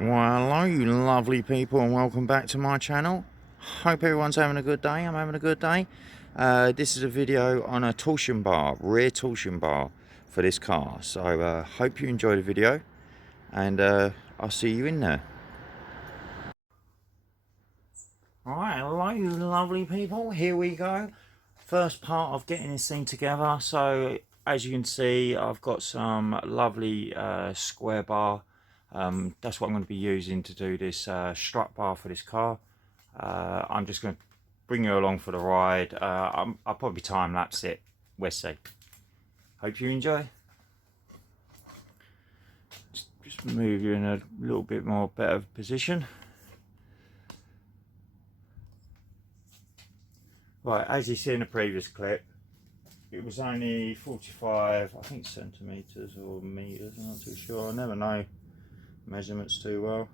Well, hello you lovely people and welcome back to my channel. Hope everyone's having a good day. I'm having a good day. This is a video on a torsion bar, rear torsion bar for this car. So hope you enjoy the video and I'll see you in there. Alright, hello you lovely people. Here we go. First part of getting this thing together. So as you can see, I've got some lovely square bar. That's what I'm going to be using to do this strut bar for this car. I'm just going to bring you along for the ride. I'll probably time lapse it. We'll see. Hope you enjoy. Just move you in a little bit more better position. Right, as you see in the previous clip, it was only 45, I think, centimetres or metres. I'm not too sure. I never know measurements too well.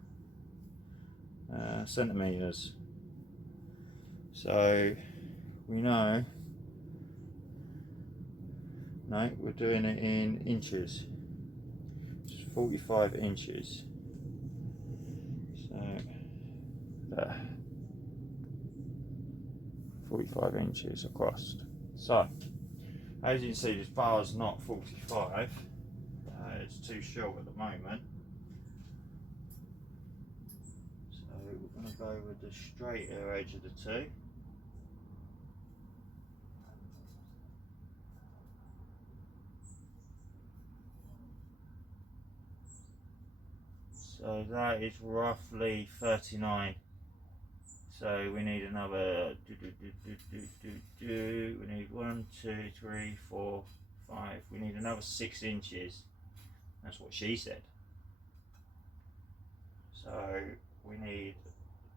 Centimetres. So we know. No, we're doing it in inches. It's 45 inches. So 45 inches across. So as you can see, this bar is not 45. It's too short at the moment. So we're going to go with the straighter edge of the two. So that is roughly 39. So we need another. We need 1, 2, 3, 4, 5. We need another 6 inches. That's what she said. So we need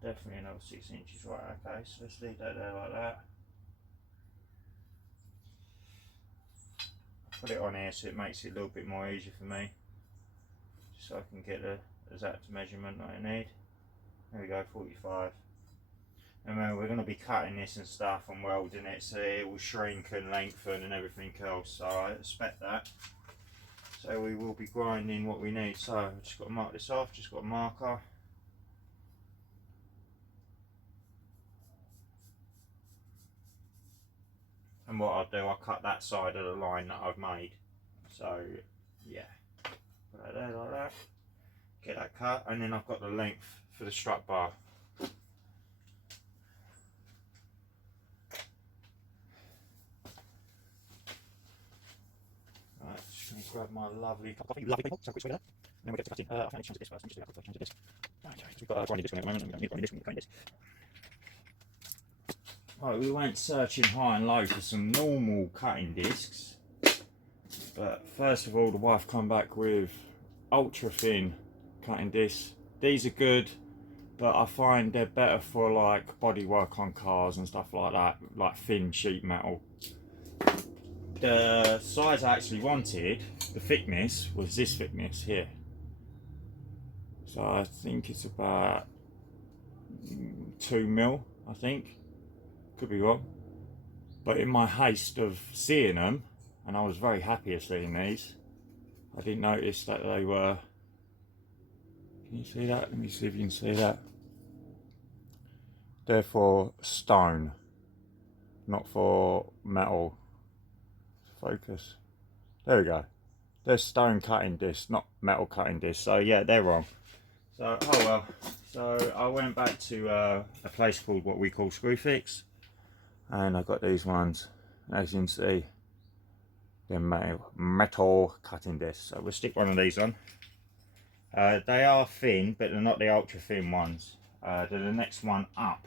definitely another 6 inches. Right, okay, so let's leave that there like that. Put it on here so it makes it a little bit more easier for me. Just so I can get the exact measurement that I need. There we go, 45. And then we're going to be cutting this and stuff and welding it so it will shrink and lengthen and everything else. So I expect that. So we will be grinding what we need. So I've just got to mark this off, just got a marker. And what I'll do, I'll cut that side of the line that I've made. So yeah, put that there like that. Get that cut, and then I've got the length for the strut bar. Right, just going to grab my lovely cup of coffee. Lovely people, so quick swig of that. And then we'll get to cutting. I think I need to change this first. Let me just do that quick. Change this. Okay, so we've got a grinding disc on it at the moment. We don't need a grinding disc, we need a grinding disc. Right, we went searching high and low for some normal cutting discs. But first of all, the wife come back with ultra thin cutting discs. These are good, but I find they're better for like body work on cars and stuff like that, like thin sheet metal. The size I actually wanted, the thickness, was this thickness here. So I think it's about 2 mil, I think. Could be wrong. But in my haste of seeing them, and I was very happy of seeing these, I didn't notice that they were. Can you see that? Let me see if you can see that. They're for stone, not for metal. Focus. There we go. They're stone cutting discs, not metal cutting discs. So yeah, they're wrong. So oh well. So I went back to a place called what we call Screwfix, and I got these ones. As you can see, they're metal cutting discs. So we'll stick one of these on. They are thin, but they're not the ultra thin ones. They're the next one up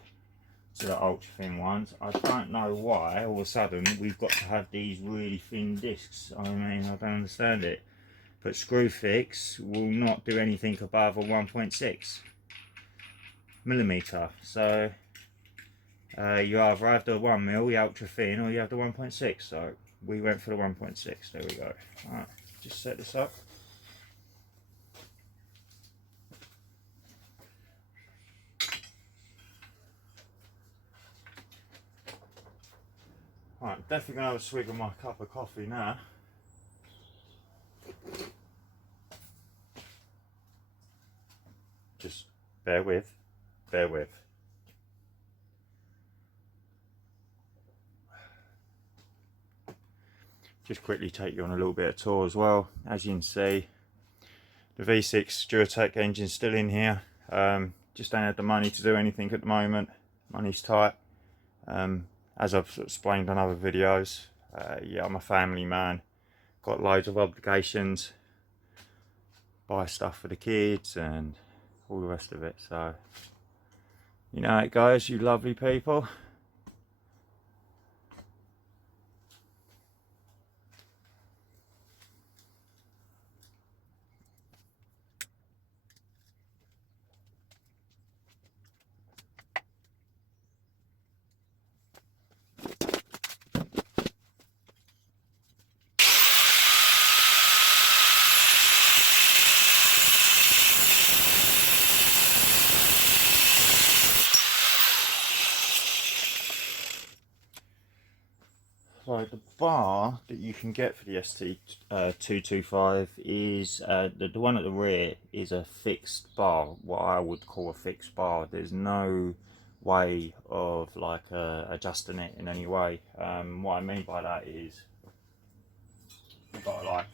to the ultra thin ones. I don't know why all of a sudden we've got to have these really thin discs. I mean, I don't understand it. But Screwfix will not do anything above a 1.6 millimeter. So you either have the 1 mil, the ultra thin, or you have the 1.6. So we went for the 1.6. There we go. Alright, just set this up. Right, definitely going to have a swig of my cup of coffee now. Just bear with, bear with. Just quickly take you on a little bit of tour as well. As you can see, the V6 Strutt engine still in here. Just don't have the money to do anything at the moment. Money's tight. As I've explained on other videos, yeah, I'm a family man. Got loads of obligations. Buy stuff for the kids and all the rest of it. So, you know how it goes, you lovely people. So the bar that you can get for the ST225 is the one at the rear is a fixed bar, what I would call a fixed bar. There's no way of like adjusting it in any way. What I mean by that is you've got like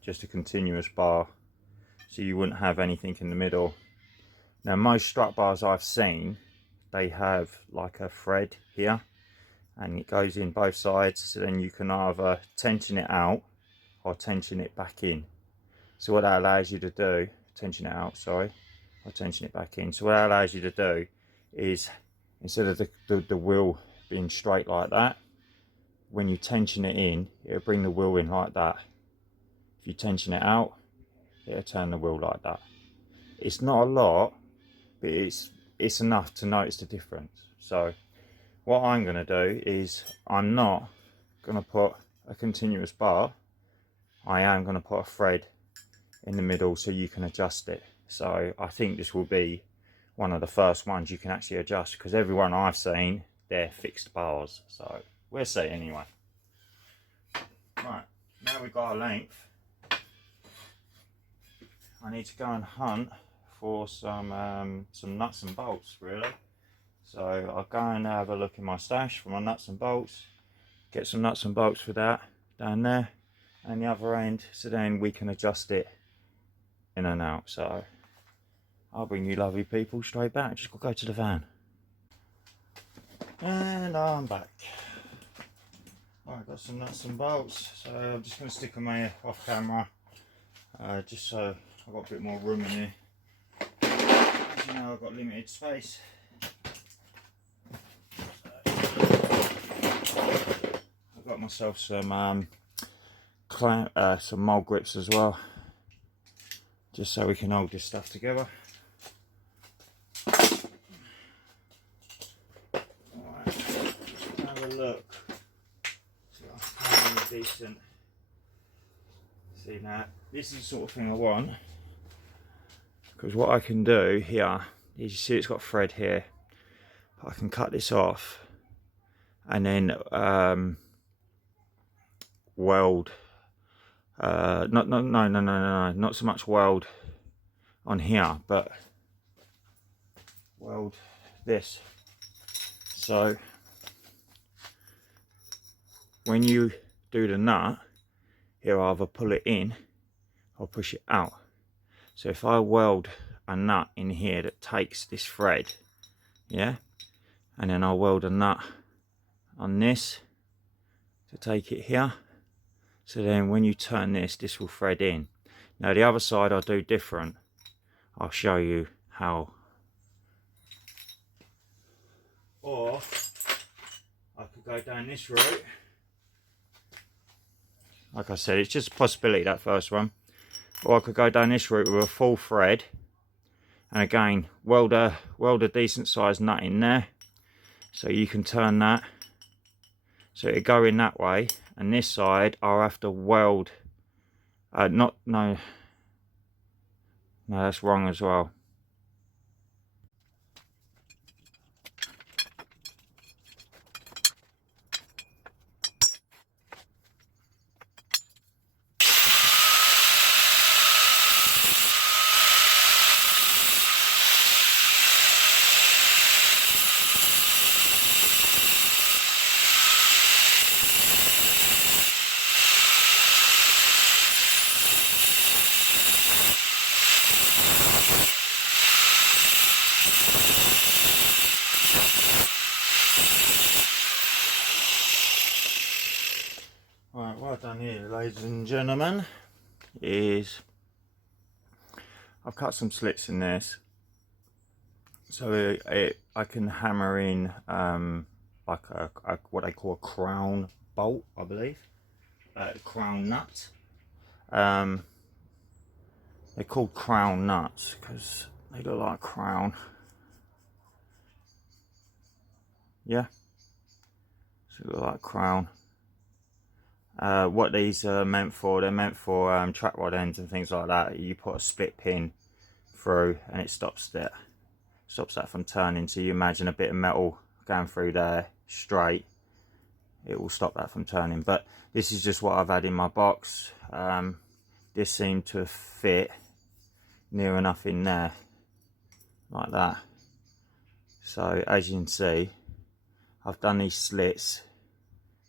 just a continuous bar, so you wouldn't have anything in the middle. Now most Strutt bars I've seen, they have like a thread here, and it goes in both sides, so then you can either tension it out or tension it back in. So what that allows you to do, tension it out, sorry, or tension it back in. So what that allows you to do is, instead of the wheel being straight like that, when you tension it in, it'll bring the wheel in like that. If you tension it out, it'll turn the wheel like that. It's not a lot, but it's enough to notice the difference. So what I'm going to do is, I'm not going to put a continuous bar. I am going to put a thread in the middle so you can adjust it. So I think this will be one of the first ones you can actually adjust, because every one I've seen, they're fixed bars. So we'll see anyway. Right, now we've got our length, I need to go and hunt for some nuts and bolts really. So I'll go and have a look in my stash for my nuts and bolts, get some nuts and bolts for that down there and the other end, so then we can adjust it in and out. So I'll bring you lovely people straight back. Just go to the van. And I'm back. Right, got some nuts and bolts, so I'm just going to stick them here off camera, just so I've got a bit more room in here. As you know, I've got limited space. I've got myself some mole grips as well, just so we can hold this stuff together. Alright, have a look. See what I can find decent. See, now this is the sort of thing I want, because what I can do here is, you see it's got thread here, I can cut this off and then weld, not so much weld on here, but weld this. So when you do the nut, you'll either pull it in or push it out. So if I weld a nut in here that takes this thread, yeah, and then I'll weld a nut on this to take it here, so then when you turn this, this will thread in. Now the other side I'll do different. I'll show you how. Or I could go down this route. Like I said, it's just a possibility, that first one. Or I could go down this route with a full thread, and again weld a decent sized nut in there, so you can turn that so it go in that way, and this side I'll have to weld no, that's wrong as well. ladies and gentlemen, is I've cut some slits in this, so I can hammer in like what they call a crown bolt, I believe, crown nut. They're called crown nuts because they look like a crown. Yeah, so they look like a crown. What these are meant for, they're meant for track rod ends and things like that. You put a split pin through and it stops that from turning. So you imagine a bit of metal going through there straight, it will stop that from turning. But this is just what I've had in my box. This seemed to fit near enough in there, like that. So as you can see, I've done these slits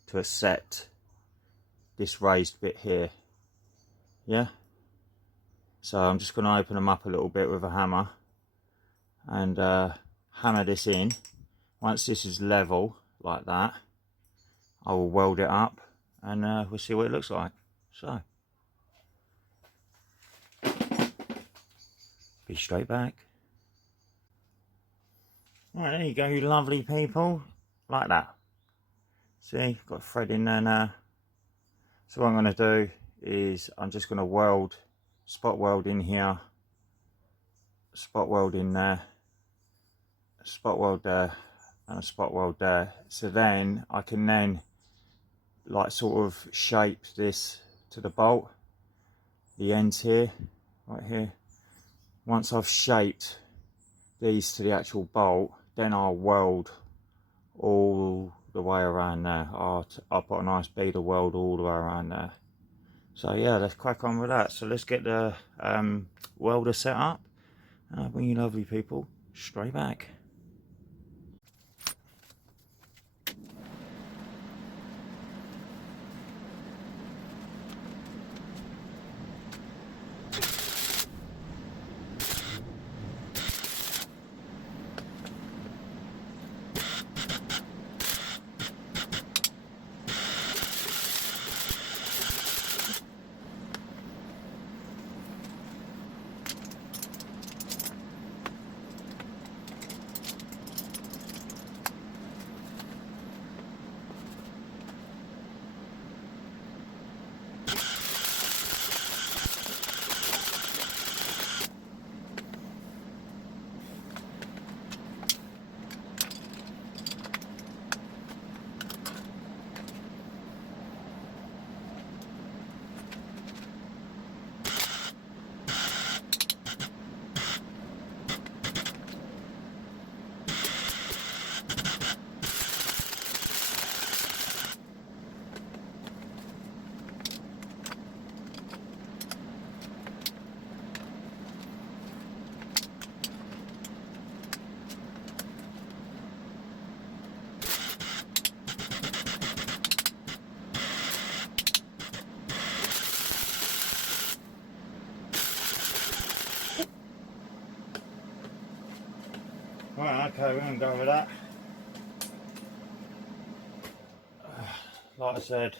to accept this raised bit here. Yeah, so I'm just going to open them up a little bit with a hammer and hammer this in. Once this is level like that, I will weld it up and we'll see what it looks like. So be straight back. Right, there you go, you lovely people, like that. See, got a thread in there now. So what I'm going to do is I'm just going to weld, spot weld in here, spot weld in there, spot weld there, and a spot weld there. So then I can then like sort of shape this to the bolt, the ends here, right here. Once I've shaped these to the actual bolt, then I'll weld all the way around there. I'll put a nice bead of weld all the way around there. So yeah, let's crack on with that. So let's get the welder set up and I'll bring you lovely people straight back. Right, okay, we're going to go with that. Like I said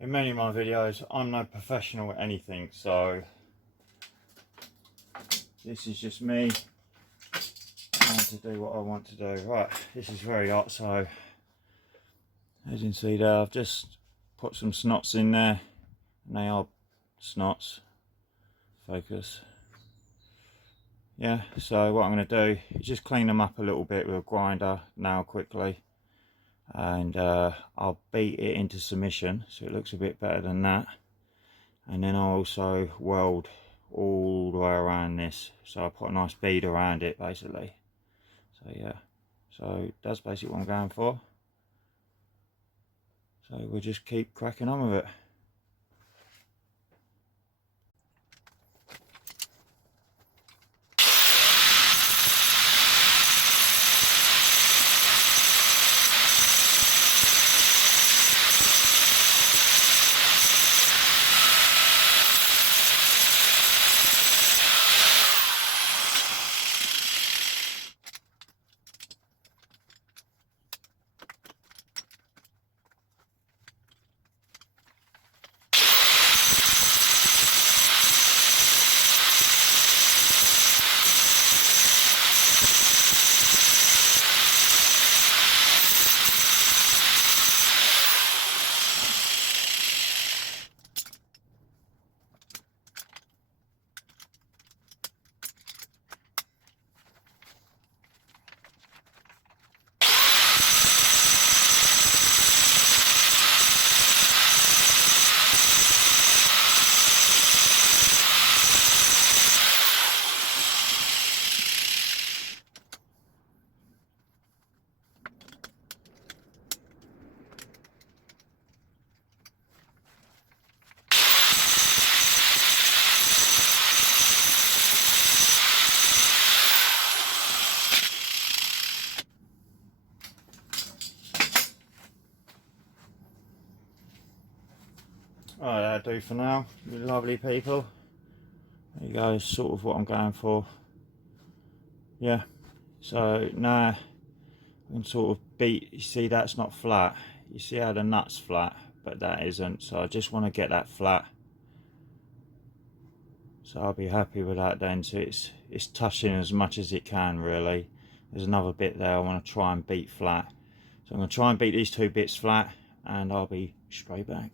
in many of my videos, I'm no professional at anything, so this is just me trying to do what I want to do. Right, this is very hot, so as you can see there, I've just put some snots in there, and they are snots. Focus. Yeah, so what I'm going to do is just clean them up a little bit with a grinder now quickly, and I'll beat it into submission so it looks a bit better than that, and then I'll also weld all the way around this, so I put a nice bead around it basically. So yeah, so that's basically what I'm going for. So we'll just keep cracking on with it. Right, that'll do for now, you lovely people. There you go, sort of what I'm going for. Yeah, so now I can sort of beat, you see that's not flat. You see how the nut's flat, but that isn't. So I just want to get that flat. So I'll be happy with that then. So it's touching as much as it can really. There's another bit there I want to try and beat flat. So I'm going to try and beat these two bits flat and I'll be straight back.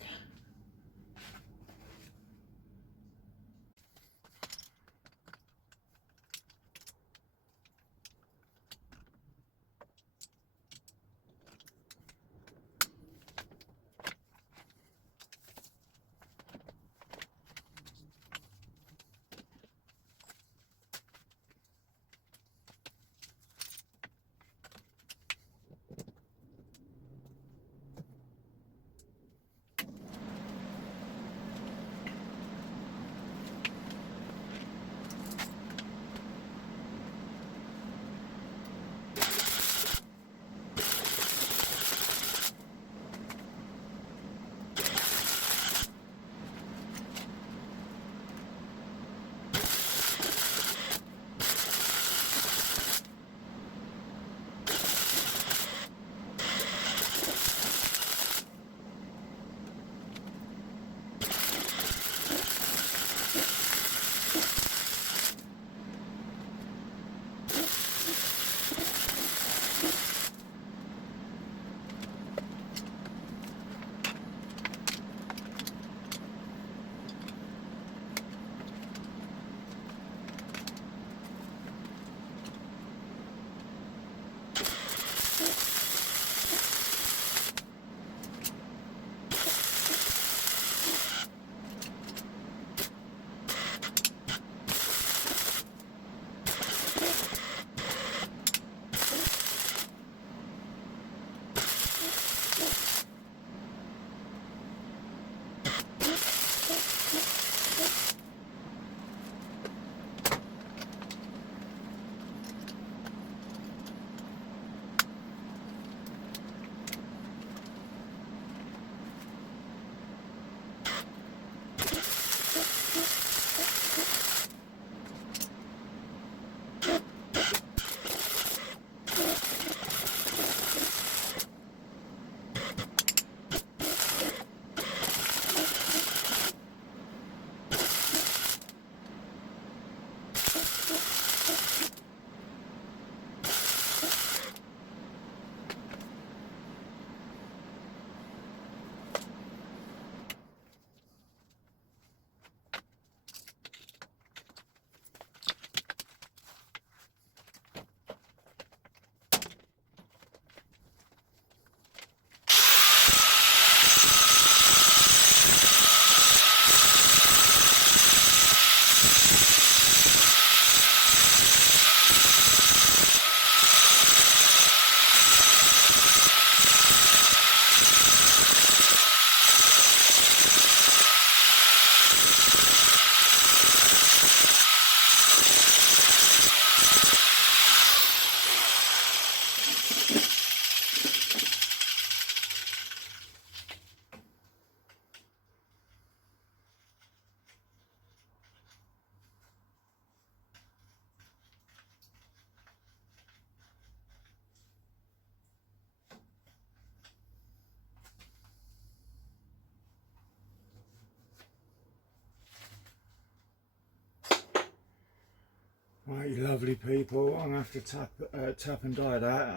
Right, you lovely people, I'm going to have to tap and dye that.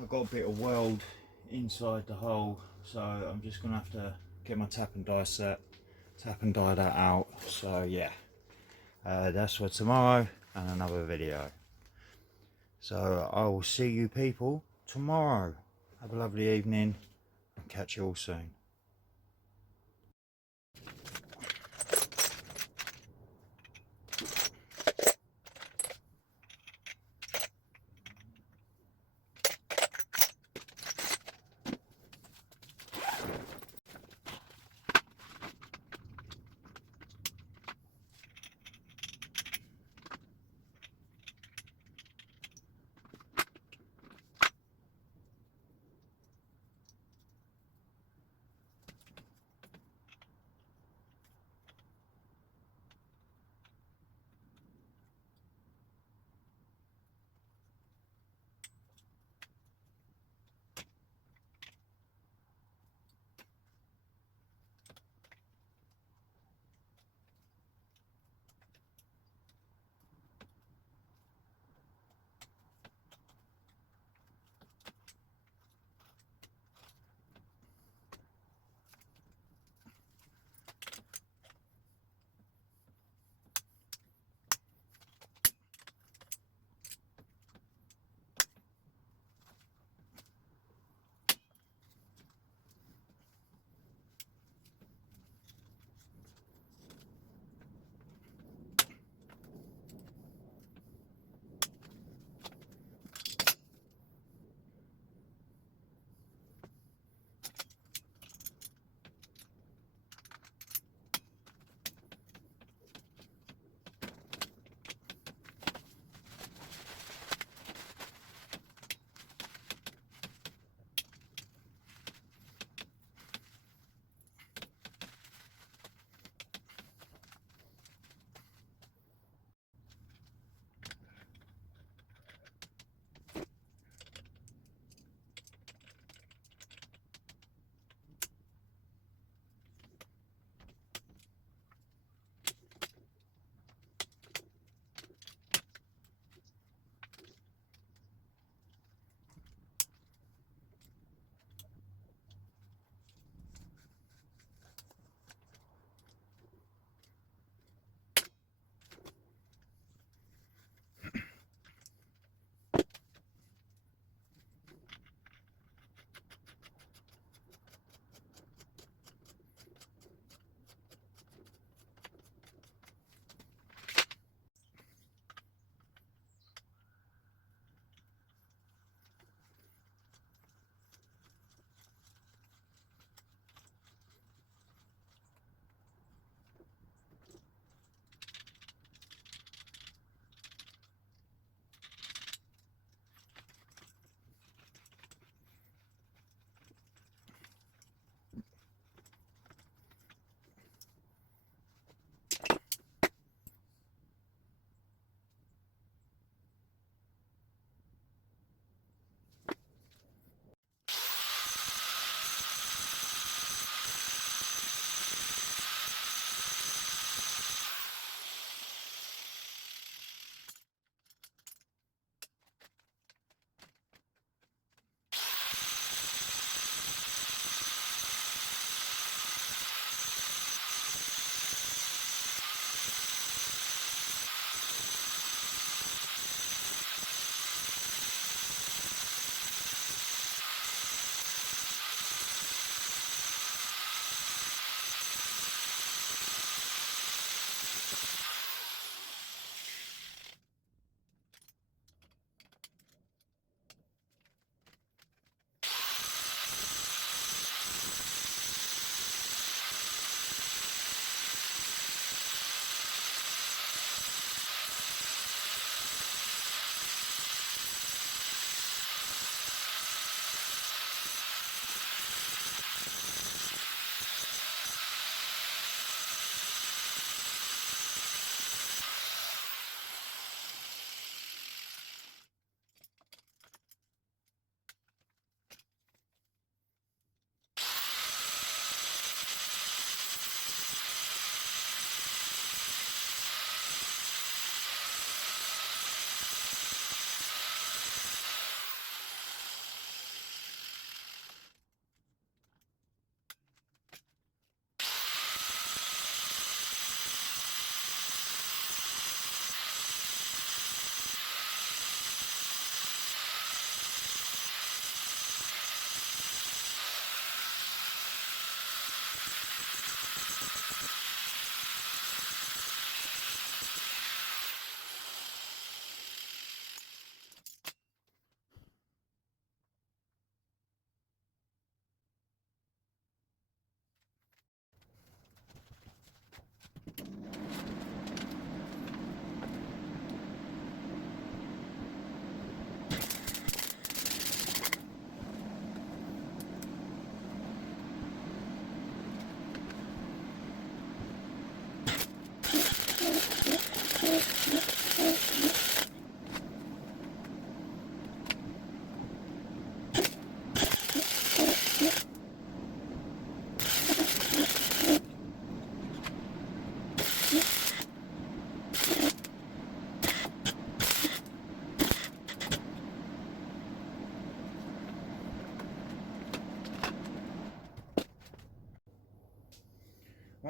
I've got a bit of weld inside the hole, so I'm just going to have to get my tap and dye set, tap and dye that out. So yeah, that's for tomorrow and another video. So I will see you people tomorrow. Have a lovely evening and catch you all soon.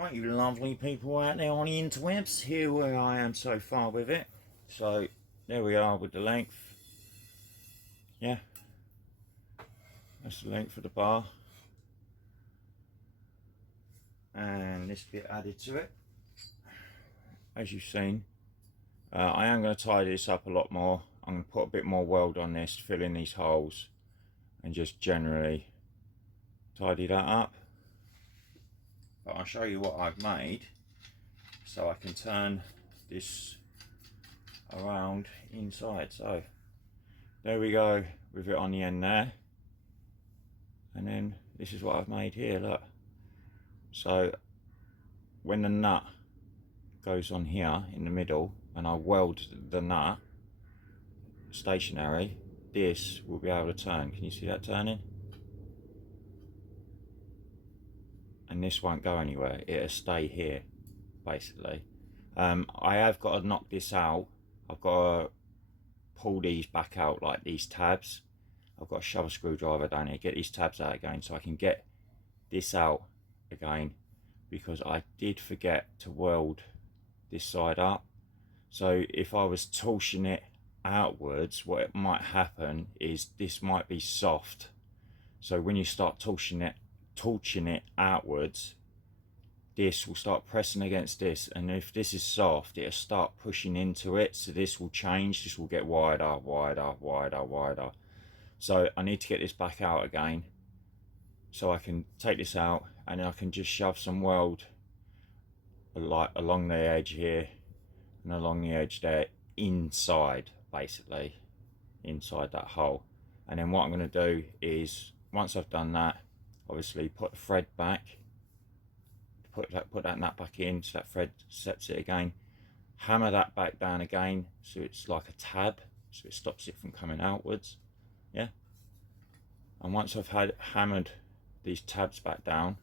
Right, you lovely people out there on the interwebs, here where I am so far with it. So there we are with the length. Yeah, that's the length of the bar, and this bit added to it, as you've seen. I am going to tidy this up a lot more. I'm going to put a bit more weld on this, fill in these holes, and just generally tidy that up. But I'll show you what I've made, so I can turn this around inside. So there we go with it on the end there, and then this is what I've made here, look. So when the nut goes on here in the middle and I weld the nut stationary, this will be able to turn. Can you see that turning? And this won't go anywhere, it'll stay here basically. I have got to knock this out. I've got to pull these back out, like these tabs. I've got to shove a screwdriver down here, get these tabs out again so I can get this out again, because I did forget to weld this side up. So if I was torching it outwards, what it might happen is this might be soft. So when you start torching it outwards, this will start pressing against this, and if this is soft, it'll start pushing into it, so this will change, this will get wider, wider, wider, wider. So I need to get this back out again, so I can take this out, and then I can just shove some weld like along the edge here and along the edge there, inside, basically inside that hole. And then what I'm going to do is, once I've done that, obviously put the thread back, put that nut back in so that thread sets it again, hammer that back down again so it's like a tab, so it stops it from coming outwards. Yeah, and once I've hammered these tabs back down,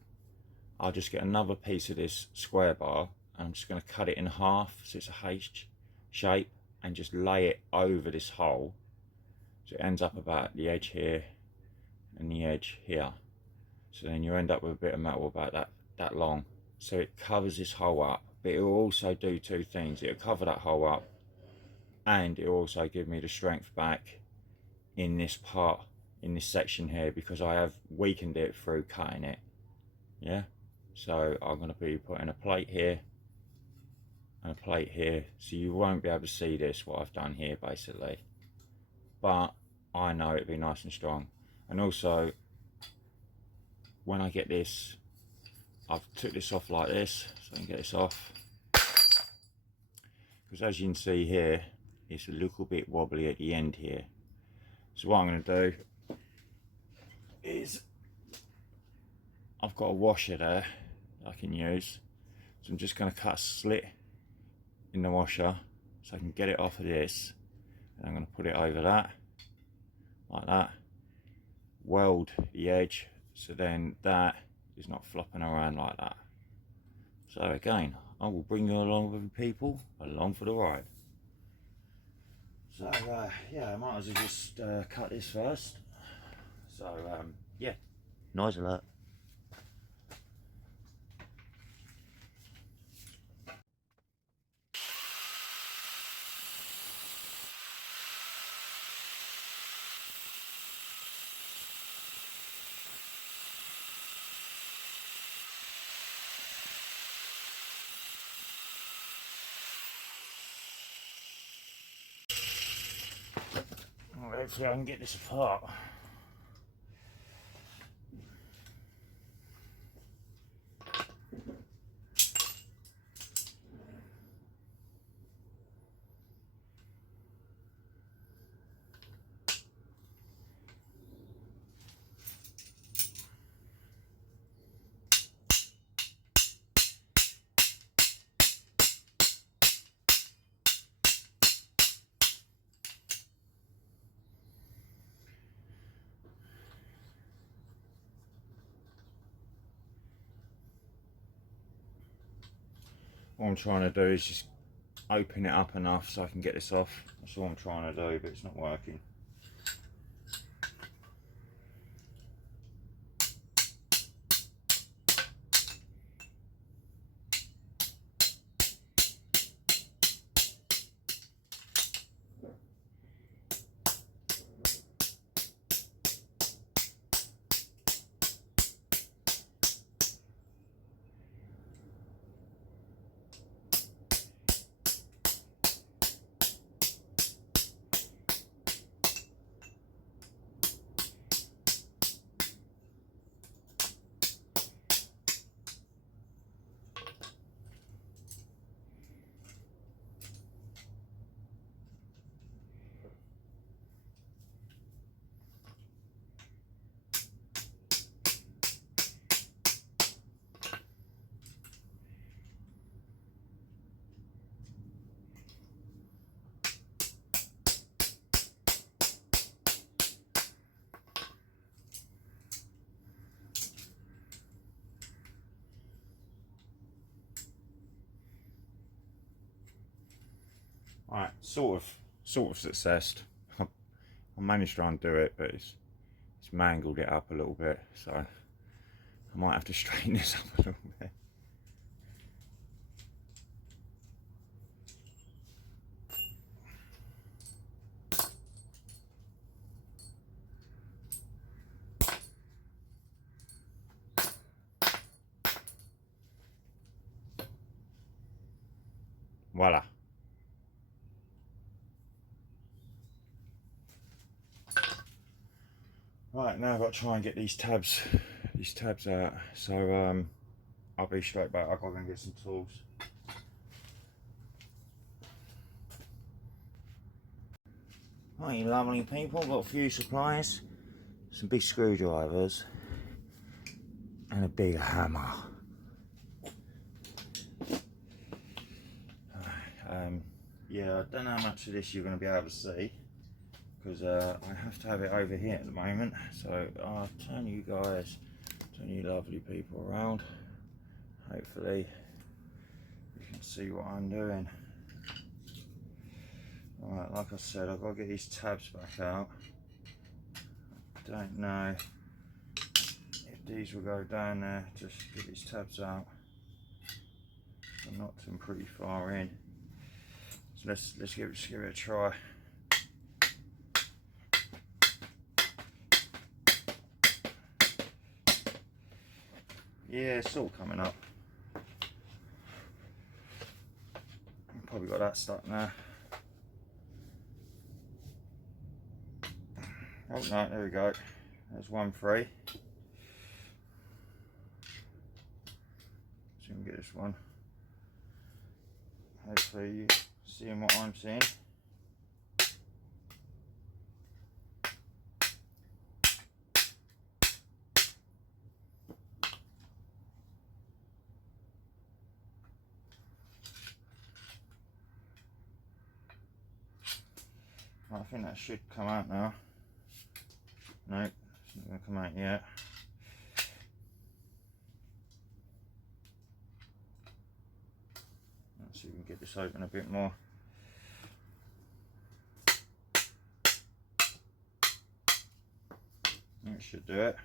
I'll just get another piece of this square bar, and I'm just going to cut it in half so it's a H shape, and just lay it over this hole so it ends up about the edge here and the edge here. So then you end up with a bit of metal about that long. So it covers this hole up, but it will also do two things. It'll cover that hole up, and it'll also give me the strength back in this part, in this section here, because I have weakened it through cutting it. Yeah, so I'm going to be putting a plate here and a plate here, so you won't be able to see this, what I've done here basically, but I know it'll be nice and strong. And also, when I get this, I've took this off like this, so I can get this off, because as you can see here, it's a little bit wobbly at the end here. So what I'm going to do is, I've got a washer there that I can use, so I'm just going to cut a slit in the washer so I can get it off of this, and I'm going to put it over that, like that, weld the edge so then that is not flopping around like that. So again, I will bring you along with people, along for the ride. So yeah, I might as well just cut this first. So yeah, noise alert. Hopefully I can get this apart. What I'm trying to do is just open it up enough so I can get this off. That's all I'm trying to do, but it's not working. Right, sort of success. I managed to undo it, but it's mangled it up a little bit, so I might have to straighten this up a little bit. Voila. Right, now I've got to try and get these tabs out. So I'll be straight back. I've got to go and get some tools. Right, you lovely people, got a few supplies, some big screwdrivers, and a big hammer. Yeah, I don't know how much of this you're going to be able to see, because I have to have it over here at the moment. So I'll turn you lovely people around. Hopefully you can see what I'm doing. Alright, like I said, I've got to get these tabs back out. I don't know if these will go down there. Just get these tabs out. I knocked them pretty far in. So let's give it a try. Yeah, it's all coming up. Probably got that stuck now. Oh no, there we go. There's one free. So we can get this one. Hopefully you're seeing what I'm seeing. I think that should come out now. No, it's not going to come out yet. Let's see if we can get this open a bit more. That should do it.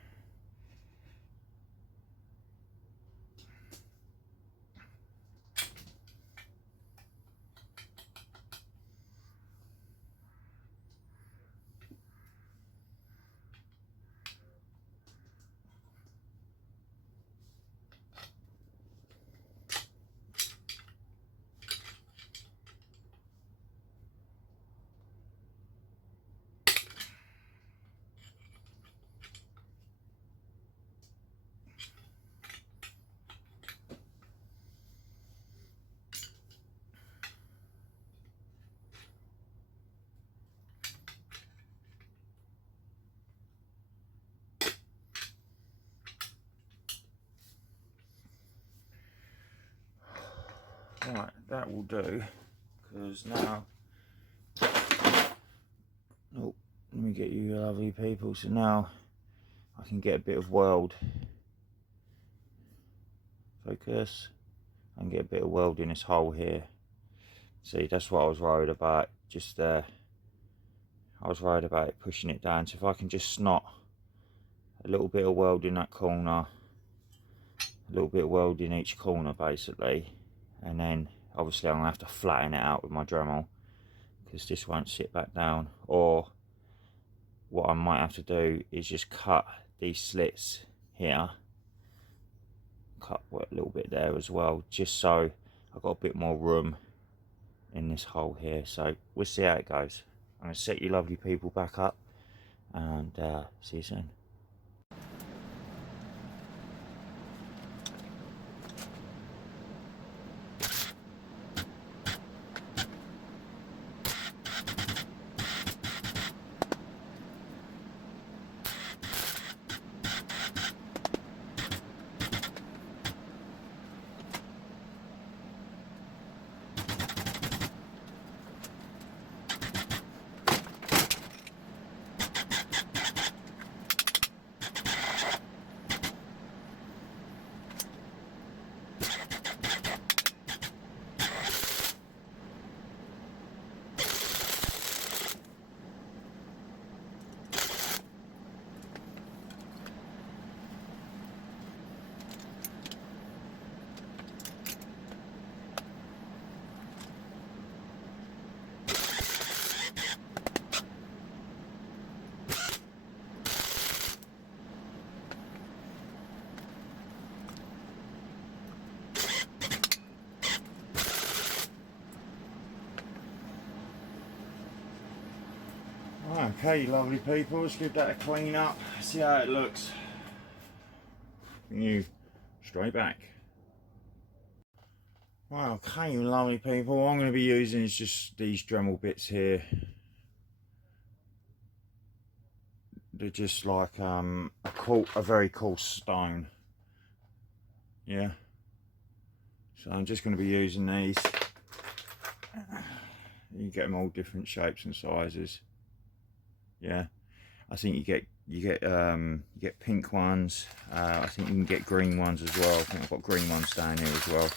Right, that will do, because now, oh, let me get you lovely people, so now I can get a bit of weld. Focus. I can get a bit of weld in this hole here. See, that's what I was worried about, just there. I was worried about it pushing it down, so if I can just snot a little bit of weld in that corner, a little bit of weld in each corner basically, and then obviously I'm going to have to flatten it out with my Dremel because this won't sit back down. Or what I might have to do is just cut these slits here, cut a little bit there as well, just so I've got a bit more room in this hole here. So we'll see how it goes. I'm going to set you lovely people back up and see you soon. Okay, lovely people, let's give that a clean up, see how it looks. Bring you straight back. Right, okay, lovely people, what I'm going to be using is just these Dremel bits here. They're just like a very coarse stone. Yeah. So I'm just going to be using these. You get them all different shapes and sizes. Yeah. I think you get pink ones. I think you can get green ones as well. I think I've got green ones down here as well.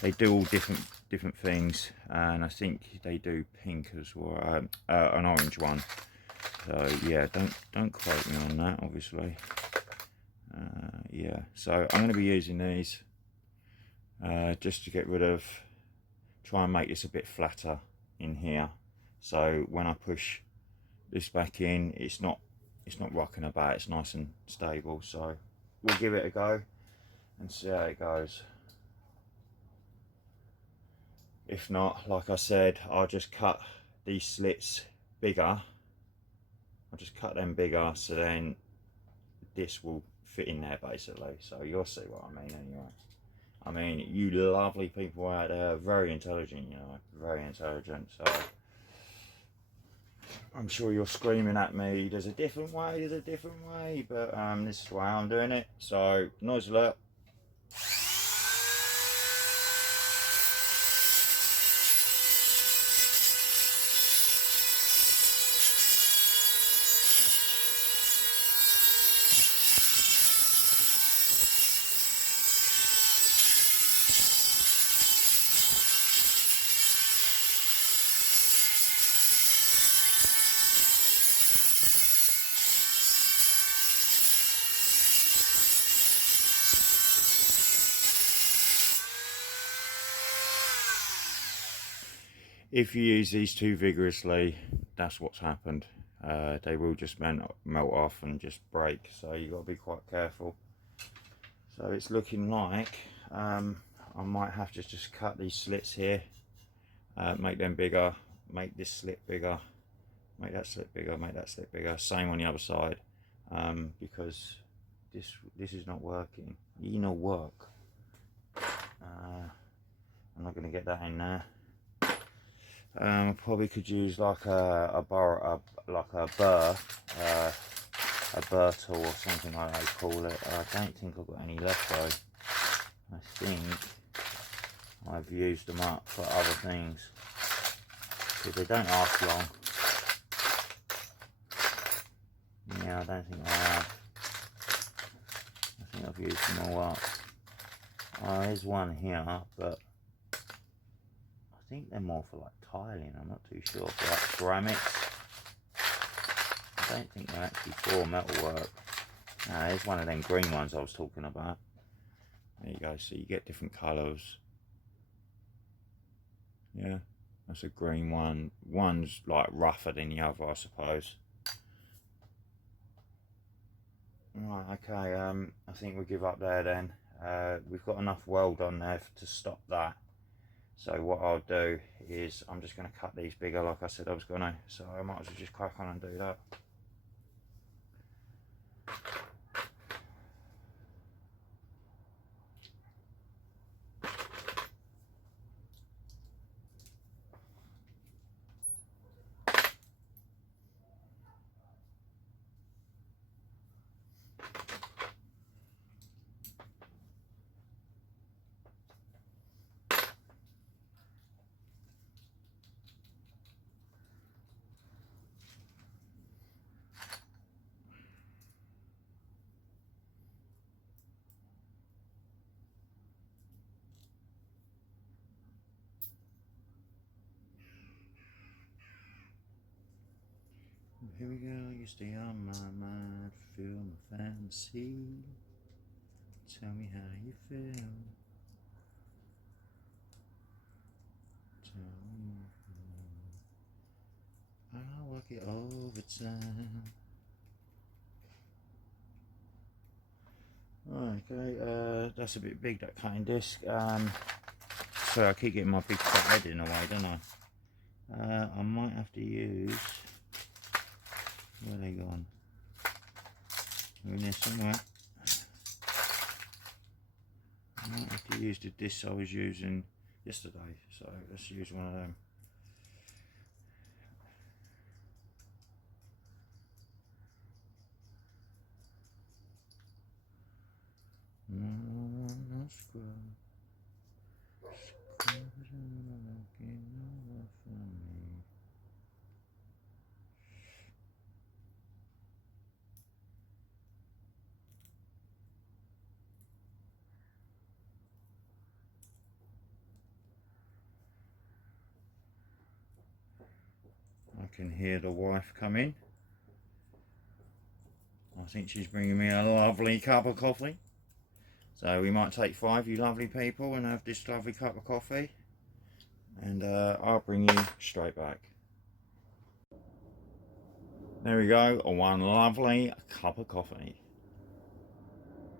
They do all different things, and I think they do pink as well. An orange one. So yeah, don't quote me on that, obviously. Yeah, so I'm going to be using these just to get rid of, try and make this a bit flatter in here. So when I push this back in, it's not rocking about, it's nice and stable. So we'll give it a go and see how it goes. If not, like I said, I'll just cut these slits bigger. I'll just cut them bigger, so then this will fit in there basically. So you'll see what I mean anyway. I mean, you lovely people out there, very intelligent, you know, very intelligent. So I'm sure you're screaming at me, there's a different way, but this is the way I'm doing it. So noise alert. If you use these too vigorously, that's what's happened. They will just melt off and just break, so you've got to be quite careful. So it's looking like I might have to just cut these slits here, make them bigger, make this slit bigger, make that slit bigger, make that slit bigger, same on the other side, because this is not working. You know, work. I'm not going to get that in there. Probably could use like a burr tool or something like that, they call it. I don't think I've got any left though. I think I've used them up for other things, because they don't last long. Yeah, I don't think I have. I think I've used them all up. There's one here, but I think they're more for like tiling, I'm not too sure, for like ceramics. I don't think they're actually for metalwork. There's one of them green ones I was talking about. There you go, so you get different colours. Yeah, that's a green one. One's like rougher than the other, I suppose. Right, okay, I think we'll give up there then. We've got enough weld on there to stop that. So what I'll do is I'm just going to cut these bigger, like I said I was going to. So I might as well just crack on and do that. Here we go, you stay on my mind, feel my fantasy. Tell me how you feel. Tell me. I'll work it overtime. Okay, that's a bit big, that cutting disc. So I keep getting my big fat head in the way, don't I? I might have to use somewhere. I might have to use the disc I was using yesterday, so let's use one of them. I can hear the wife come in. I think she's bringing me a lovely cup of coffee. So we might take 5, you lovely people, and have this lovely cup of coffee. And I'll bring you straight back. There we go, one lovely cup of coffee.